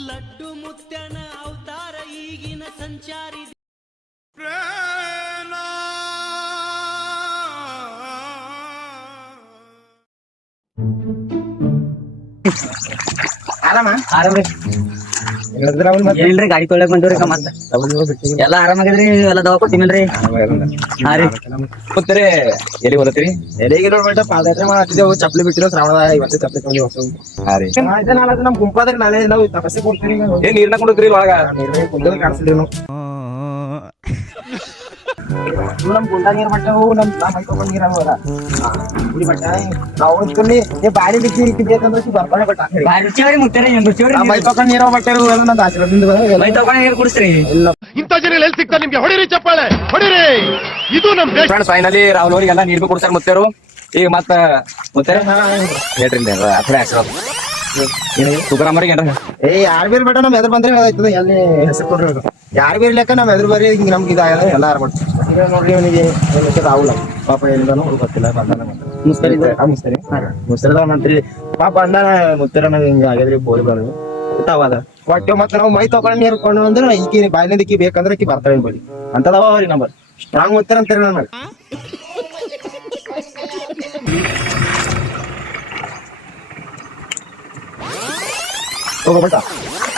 ಲಡ್ಡು ಮುತ್ಯನ ಅವತಾರ ಈಗಿನ ಸಂಚಾರಿ ಆರಾಮ ಆರಾಮ್ರಿ ಏನ್ರಿ ಗಾಡಿ ತೊಳಕ್ ಬಂದವ್ರಿ ಮತ್ತ ಎಲ್ಲ ಆರಾಮಾಗಿದ್ರಿ ಎಲ್ಲ ದವಾ ಕೊಟ್ಟಿಮಿಲ್ರಿ ಹಾ ರೀ ಕೂತ್ರಿ ಎಲ್ಲಿ ಬರತ್ರಿ ಎಲ್ಲಿಗೆ ನೋಡ್ಬಿಟ್ಟ ಪಾದಯಾತ್ರೆ ಮಾಡ್ತಿದ್ದೇವು ಚಪ್ಪಲಿ ಬಿಟ್ಟಿರೋ ಶ್ರಾವಣ ಇವತ್ತು ಚಪ್ಪಲಿ ತಗೊಂಡಿ ಹೊಸ ಹಾ ರೀ ನಮ್ ಗುಂಪಾದಾಗ ನಾಳೆ ನಾವು ತಪಸ್ಸಿ ಕೊಡ್ತೀರಿ ಏನ್ ನೀರ್ನ ಕುಡಿದ್ರಿ ಒಳಗ ಕುಂದಲ್ ಕಾಣಿಸ್ಲಿ ನಮ್ ಗುಂಡ ನೀರ್ ಬಟ್ಟವು ನಮ್ ಮೈಕೊಂಡ್ ನೀರ್ ಅವಲ್ಲ ಕುಡಿ ಬಟ್ಟ ನಾವು ಅಂದ್ಕೊಂಡಿ ಬಾಡಿ ಬಿಚ್ಚಿ ಬೇಕಂದ್ರೆ ಬರ್ತಾನೆ ಬಟ್ಟ ಬಾರಿ ರುಚಿಯವ್ರಿ ಮುಟ್ಟಾರಿ ಏನ್ ರುಚಿಯವ್ರಿ ಮೈ ತಕೊಂಡ್ ನೀರ ಬಟ್ಟೆ ನಂದು ಆಶೀರ್ವಾದದಿಂದ ಮೈ ತಗೊಂಡ್ ನೀರು ಕುಡಿಸ್ರಿ ಇಂಥ ಜನ ಎಲ್ಲಿ ಸಿಗ್ತಾರೆ ನಿಮ್ಗೆ? ಹೊಡಿರಿ ಚಪ್ಪಾಳೆ ಹೊಡಿರಿ. ಇದು ನಮ್ ದೇಶ. ಫ್ರೆಂಡ್ಸ್ ಫೈನಲಿ ರಾಹುಲ್ ಅವರಿಗೆಲ್ಲ ನೀರು ಕೊಡ್ತಾರೆ ಮುತ್ತೇರು ಈಗ ಮತ್ತ ಮುತ್ತೇರು ಹೇಳ್ರಿ ಆ ಕಡೆ ಆಶೀರ್ವಾದ ತುಕಾರಾಮರಿಗೆ ಏನ್ರ ಯಾರು ಬೇರೆ ಬೇಡ ನಮ್ ಎದುರು ಬಂದ್ರೆ ಹೇಳಾಯ್ತದ ಎಲ್ಲಿ ಹೆಸರು ಕೊಡ್ರಿ ಯಾರು ಬೇರೆ ಲೆಕ್ಕ ನಮ್ ಎದುರು ಬರ್ರಿ ಹಿಂಗ ನಮ್ಗೆ ಇದಾಗಲ್ಲ ಎಲ್ಲ ಆರ್ಬಿಟ್ಟು ನೋಡ್ರಿ ಅವನಿಗೆ ರಾಹುಲ್ ಪಾಪ ಎಲ್ಲಿದಾನು ಗೊತ್ತಿಲ್ಲ ಬಂದಾನ ಮುಸ್ತರದ ಮಂತ್ರಿ ಪಾಪ ಅಂದಾನ ಮುತ್ತೇರ ಹಿಂಗ ಆಗ್ಯದ್ರಿ ಬೋರಿ ಬರೋದು ಅದ ಒಟ್ಟು ಮತ್ತೆ ನಾವು ಮೈ ತಗೊಂಡ್ ನೀರು ಕೊಂಡು ಅಂದ್ರೆ ಈಕಿ ಬಾಯಿನಿಂದ ಬೇಕಂದ್ರೆ ಈಕಿ ಬರ್ತಾಳೆ ಬಳಿ ಅಂತದವ ಅವ್ರಿ ನಂಬರ್ ಸ್ಟ್ರಾಂಗ್ ಮುತ್ತಾರ ಅಂತಾರೆ ನನ್ನ ಹೋಗ್ಬೇಟ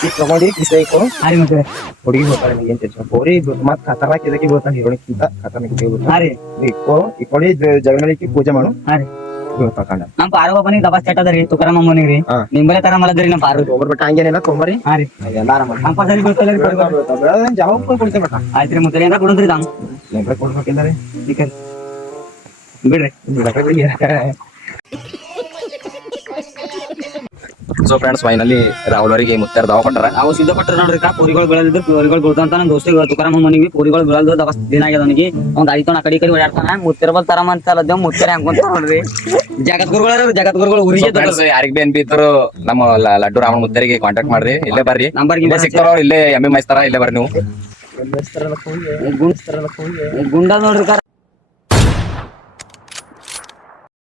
ಈಗ ತಗೊಂಡಿ ಕಿಸ ಇಕ್ಕು ಹುಡುಗಿ ಹೋಗ್ತಾಳೆ ಏನ್ ಟೆನ್ಷನ್ ಬೋರಿ ಮತ್ ಖತರ್ನಾಕ್ ಇದಕ್ಕೆ ಬೀಳ್ತಾನೆ ಹೀರೋಣಿಕ್ಕಿಂತ ಖತರ್ನಾಕ್ ಇಕ್ಕು ಇಕ್ಕೊಂಡು ಜಗನ್ಮಲಿಕ್ಕೆ ಪೂಜೆ ಮಾಡು ನಮ್ ಪಾರು ಒಬ್ಬನಿಗೆ ದಬಾ ಸೆಟ್ ಅದರಿ ತುಕಾರಾಮ್ ಅಮ್ಮನಿಗ್ರಿ ನಿಂಬಲೆ ತರ ಮಲದ್ರಿ ನಮ್ ಪಾರು ಹೋಗ್ಬಿಟ್ಟ ಹಂಗೇನಿಲ್ಲ ತೊಂಬರಿ ಹಾ ರೀ ಎಲ್ಲ ಆರಾಮ ಕಂಪಲ್ಸರಿ ಬೀಳ್ತಲ್ರಿ ಜಾವ ಕೊಡ್ತೇವೆ ಬಟ್ಟ ಆಯ್ತ್ರಿ ಮುತ್ತರಿ ಏನಾರ ಕೊಡುದ್ರಿ ತಾಮ್ ಕೊಡ್ಬೇಕಿದ್ದಾರೆ ಬಿಡ್ರಿ ಸೊ ಫ್ರೆಂಡ್ಸ್ ಫೈನಲಿ ರಾಹುಲ್ ಅವರಿಗೆ ಮುತ್ತಾರ ದವಾ ಕೊಟ್ಟಾರ ನಾವು ಸಿದ್ಧ ಪಟ್ರ ನೋಡ್ರಿ ಪೂರಿಗಳು ಬೀಳದಿದ್ರು ಪೂರಿಗಳು ಬೀಳ್ತಾಂತ ನಮ್ ದೋಸ್ತಿಗೆ ತುಕಾರಾಮ್ ಅಮ್ಮನಿಗೆ ಪೂರಿಗಳು ಬೀಳಲ್ದು ದಬಾ ದಿನ ಆಗ್ಯದ ಅವನಿಗೆ ಅವ್ನ್ ಗಾಡಿ ತೊಗೊಂಡ್ ಆ ಕಡೆ ಓಡಾಡ್ತಾನ ಮುತ್ತಿರಬಲ್ ತರಮ ಅಂತ ಅಲ್ಲದೇವ್ ಮುತ್ತೇರಿ ಹಂಕೊಂತ ನೋಡ್ರಿ ಜಗದ್ಗುರುಗಳು ಊರಿಗೆ ಯಾರಿಗ್ ಬಿ ಅನ್ಬಿದ್ರು ನಮ್ಮ ಲಡ್ಡು ರಾಮನ್ ಮುತ್ತರಿಗೆ ಕಾಂಟ್ಯಾಕ್ಟ್ ಮಾಡ್ರಿ ಇಲ್ಲೇ ಬರ್ರಿ ನಂಬರ್ ಇಲ್ಲೇ ಸಿಗ್ತಾರ ಇಲ್ಲೇ ಎಮ್ಮೆ ಮೈಸ್ತಾರ ಇಲ್ಲೇ ಬರ್ರಿ ನೀವು ಗುಂಡ ನೋಡ್ರಿ